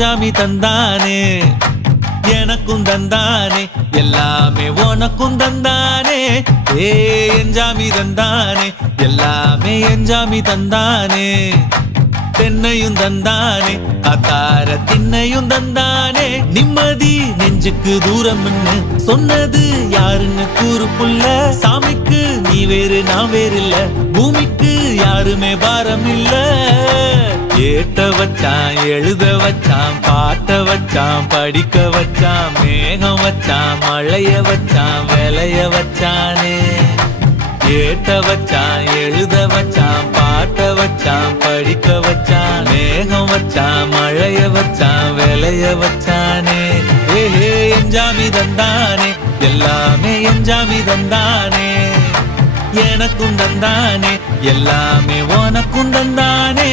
சாமி தந்தானே எனக்கும் தந்தானே எல்லாமே உனக்கும் தந்தானே ஏ எஞ்சாமி தந்தானே எல்லாமே எஞ்சாமி தந்தானே தென்னையும் தந்தானே அத்தார திண்ணையும் தந்தானே நிம்மதி நெஞ்சுக்கு தூரம்னு சொன்னது யாருன்னு கூறு புள்ள சாமிக்கு நீ வேறு நான் வேறு இல்ல பூமிக்கு யாருமே பாரம் இல்ல ஏத்த வச்சான் எழுத வச்சான் பாட்ட வச்சான் படிக்க வச்சான் மேகம் வச்சான் மழைய வச்சான் விளைய வச்சானே ஏத்த வச்சான் எழுத வச்சான் பாட்ட வச்சான் படிக்க வச்சான் மேகம் வச்சான் மழைய வச்சான் விளைய வச்சானே ஏஹே எஞ்சாமி தந்தானே எல்லாமே எஞ்சாமி தந்தானே எனக்கும் தந்தானே எல்லாமே உனக்கும் தந்தானே